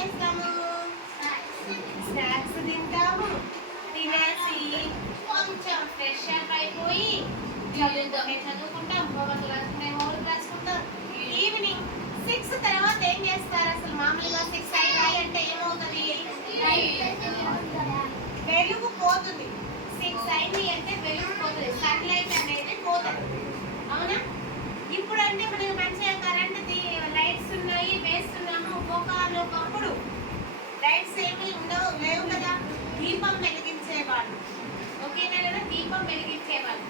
చేస్తాము? స్నాక్స్ తింటాము. తినేసి కొంచెం ఫ్రెష్ అప్ అయిపోయి చదువుకుంటాం. హోంవర్క్ రాసుకుంటాం. ఈవినింగ్ 6 తర్వాత ఏం చేస్తారు? అసలు మామూలుగా 6 అయింది అంటే ఏమవుతుంది? వెలుగు పోతుంది. 6 అయింది అంటే వెలుగు పోతుంది, సన్లైట్ అనేది పోతుంది. అవునా? ఇప్పుడు అంటే మనకి మంచిగా కరెంట్ లైట్స్ ఉన్నాయి, వేస్తున్నాము. ఒకప్పుడు లైట్స్ ఏమి లేవు కదా, దీపం వెలిగించేవాళ్ళు. ఓకేనా కదా? దీపం వెలిగించేవాళ్ళు.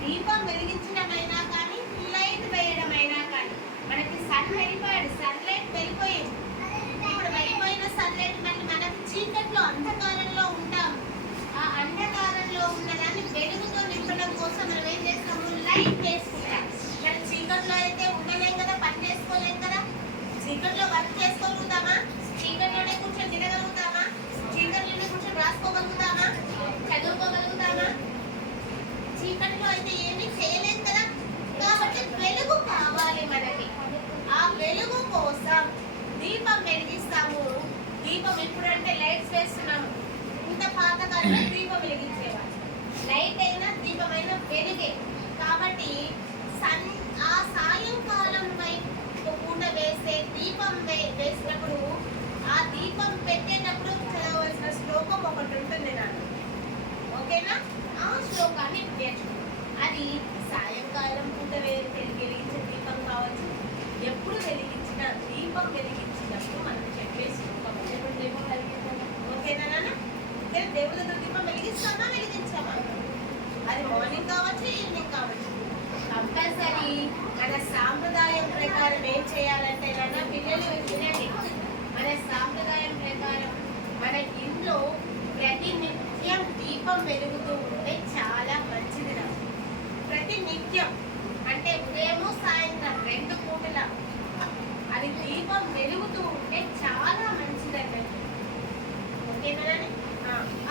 దీపం వెలిగించడమైనా కానీ, లైట్ వేయడమైనా కానీ మనకి సన్ వెళ్ళిపోయాడు, సన్లైట్ వెళ్ళిపోయింది. ఇప్పుడు వెళ్ళిపోయిన సన్లైట్ మళ్ళీ మనకి చీకట్లో అంధకారంలో ఉంటాం. ఆ అంధకారంలో ఉన్నదాన్ని వెలుగుతో నింపడం కోసం మనం ఏం చేస్తాము? లైట్ వేసుకుంటాం. మనం చీకట్లో అయితే ఉండలేం కదా, పని చేసుకోలేం కదా. చీకట్లో వర్క్ చేసుకోగలుగుతామా? చీకట్లోనే కూర్చొని తినగలుగుతామా? చీకట్లోనే కూర్చొని రాసుకోగలుగుతామా? చదువుకోగలుగుతామా? చీకట్లో అయితే ఏమీ చేయలేం కదా. కాబట్టి వెలుగు కావాలి మనకి. ఆ వెలుగు కోసం దీపం వెలిగిస్తాము. దీపం ఎప్పుడంటే లైట్స్ వేస్తున్నాము. ఇంత పాతకాలంలో దీపం వెలిగించేవాళ్ళు. లైట్ అయినా దీపమైన వెలుగే. కాబట్టి ఆ సాయంకాలం పూట వేసే దీపం వేసినప్పుడు, ఆ దీపం పెట్టేటప్పుడు చదవలసిన శ్లోకం ఒకటి ఉంటుంది నాకు. ఓకేనా? ఆ శ్లోకాన్ని నేర్చుకో. అది సాయంకాలం పూట వెలిగించే దీపం కావచ్చు, ఎప్పుడు వెలిగించిన దీపం వెలిగించినప్పుడు మనం చెప్పే శ్లోకం. ఎప్పుడు దీపం వెలిగించాలి? ఓకేనా నాన్న? దేవుళ్ళతో దీపం వెలిగిస్తామా, వెలిగించామా? అది మార్నింగ్ కావచ్చు, ఈవినింగ్ కావచ్చు. కంపల్సరీ మన సాంప్రదాయం ప్రకారం ఏం చేయాలంటే నాన్న, పిల్లలు వినండి. మన సాంప్రదాయం ప్రకారం మన ఇంట్లో ప్రతి నిత్యం దీపం వెలుగుతూ ఉంటే చాలా మంచిది రా. ప్రతి నిత్యం అంటే ఉదయము సాయంత్రం 2 పూటల అది దీపం వెలుగుతూ ఉంటే చాలా మంచిది అన్నట్టు. ఓకేనా?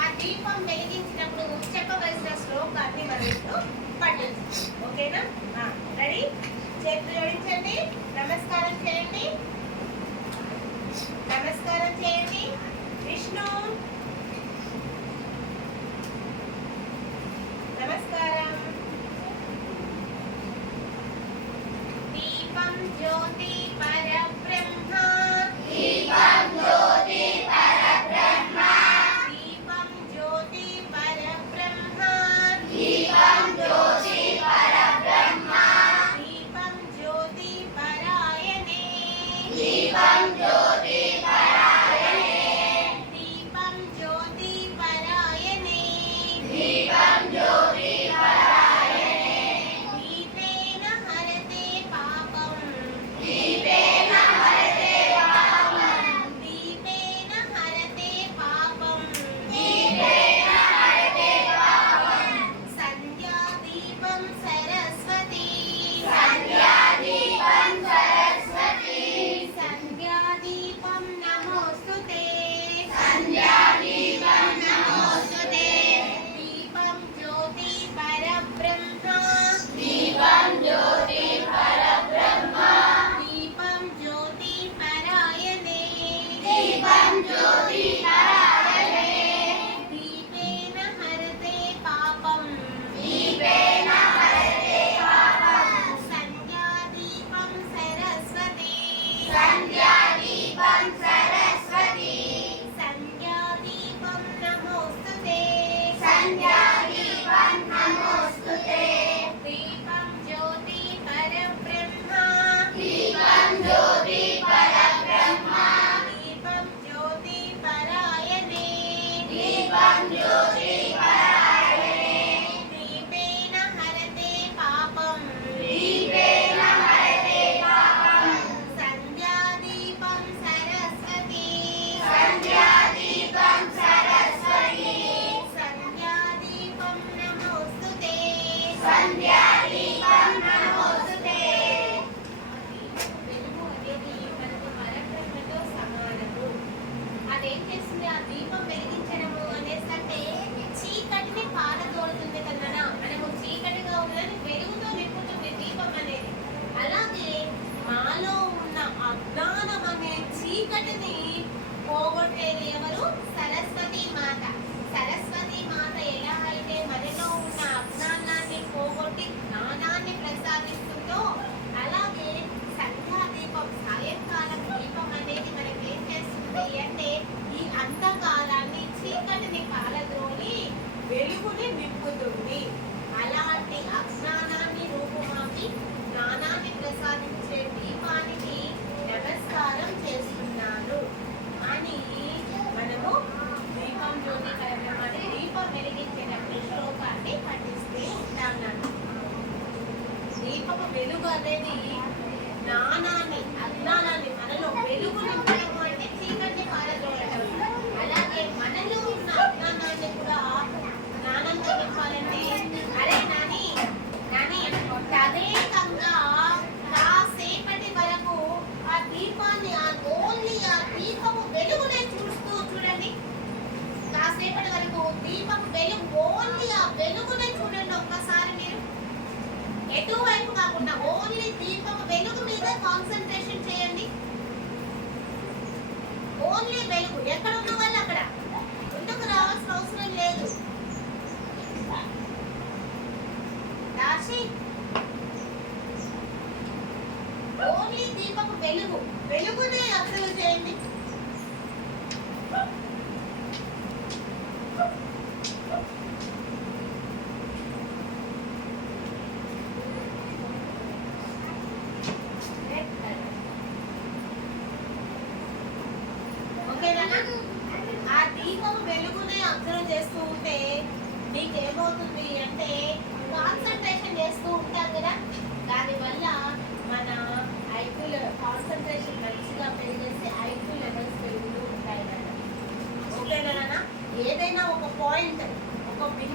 ఆ దీపం వెలిగించినప్పుడు చెప్పవలసిన శ్లోకాన్ని మన ఇంట్లో పఠించు. ఓకేనా? రెడీ? చేతులు జోడించండి, నమస్కారం చేయండి. నమస్కారం చేయండి. విష్ణు నమస్కారం. దీపం జ్యోతి పరబ్రహ్మ. దీపం జ్యోతి పరబ్రహ్మ. దీపం జ్యోతి పరబ్రహ్మ. దీపం జ్యోతి పరబ్రహ్మ. దీపం జ్యోతి పరాయణే. దీపం జ్యోతి పరాయణే. దీపం జ్యోతి పరాయణే. దీపం జ్యోతి పరాయణే. దీపేన హరతే పాపం. దీపేన హరతే పాపం. దీపేన హరతే పాపం. దీపేన హరతే పాపం. సంధ్యా దీపం సరస్వతి. సంధ్యా దీపం సరస్వతి. సంధ్యా దీపం నమోస్తుతే. సంధ్యా దీపం నమోస్తుతే. దీపం జ్యోతి పరబ్రహ్మ. దీపం జ్యోతి పరబ్రహ్మ. దీపం జ్యోతి పరాయణే. దీపం జ్యోతి పరాయణే. దీపేన హరతే పాపం. దీపేన హరతే పాపం. సంధ్యా దీపం సరస్వతి. సంధ్యా దీపం సరస్వతి. సంధ్యా దీపం నమోస్తుతే. సంధ్యా దీపం నమోస్తుతే. దీపం జ్యోతి పరబ్రహ్మ. దీపం జ్యోతి పరబ్రహ్మ. దీపం జ్యోతి పరాయణే. దీపం జ్యోతి పరాయణే. దీపేన హరతే పాపం. దీపేన హరతే పాపం. సంధ్యా దీపం సరస్వతి. రేపటి వరకు దీపం వెలుగు, ఓన్లీ ఆ వెలుగునే చూడండి ఒక్కసారి మీరు. ఎటువైపు కాకుండా ఓన్లీ దీపం వెలుగు మీద కాన్సన్ట్రేషన్ చేయండి. ఓన్లీ వెలుగు. ఎక్కడ ఉన్న వాళ్ళు అక్కడ, ముందుకు రావాల్సిన అవసరం లేదు. రాశి ఓన్లీ దీపం వెలుగు, వెలుగునే అబ్జర్వ్ చేయండి. ఓకేనా? ఆ దీపం వెలుగునే అబ్జర్వ్ చేస్తూ ఉంటే నీకేమవుతుంది అంటే కాన్సన్ట్రేషన్ చేస్తూ ఉంటాం కదా, దానివల్ల మన ఐక్యూ కాన్సన్ట్రేషన్ మంచిగా పెరిగేసి ఐక్యూ లెవెల్స్ పెరుగుతూ ఉంటాయి కదా. ఓకేనా? ఏదైనా ఒక పాయింట్, ఒక